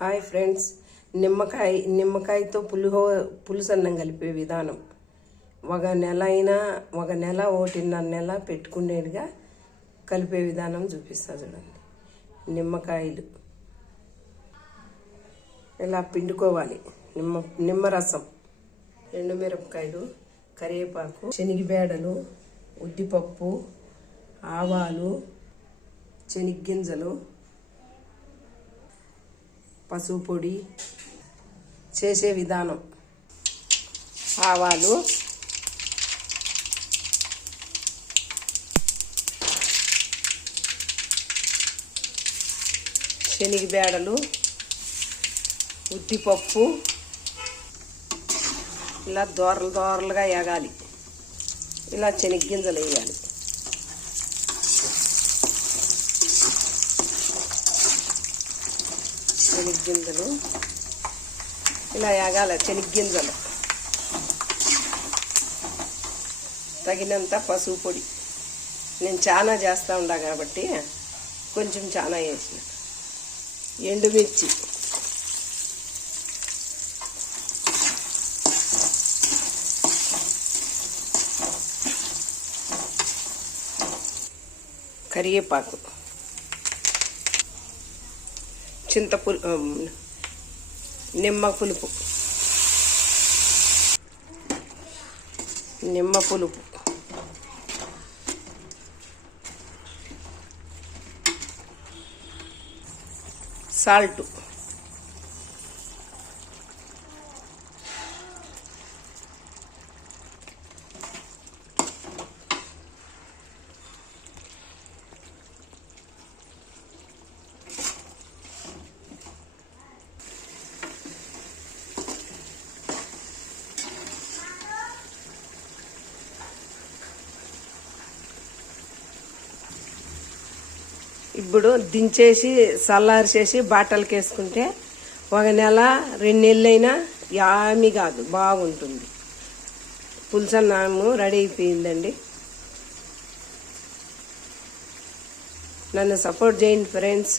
Hi friends, నిమ్మకాయతో పులుసన్నం కలిపే విధానం ఒక నెల 1.5 నెల పెట్టుకునేట్టుగా కలిపే విధానం చూపిస్తా చూడండి. నిమ్మకాయలు ఇలా పిండుకోవాలి. నిమ్మరసం, ఎండుమిరపకాయలు, కరివేపాకు, శనగబేడలు, ఉద్దిపప్పు, ఆవాలు, శనగగింజలు, పసుపు పొడి. చేసే విధానం: ఆవాలు, శనగబేడలు, ఉద్దిపప్పు ఇలా దోరలుగా వేగాలి. ఇలా శనగగింజలు వేయాలి. శనగగింజలు ఇలా వేగాలి. శనగగింజలు తగినంత పసుపు పొడి. నేను చాలా చేస్తూ ఉండా కాబట్టి కొంచెం చాలా వేసిన. ఎండుమిర్చి, కరివేపాకు, నిమ్మ పులుపు, సాల్ట్, ఇప్పుడు దించేసి చల్లారిచేసి బాటలకి వేసుకుంటే 1 నెల 2 నెలలైనా ఏమీ కాదు, బాగుంటుంది. పులుసన్నము రెడీ అయిపోయిందండి. నన్ను సపోర్ట్ చేయండి ఫ్రెండ్స్.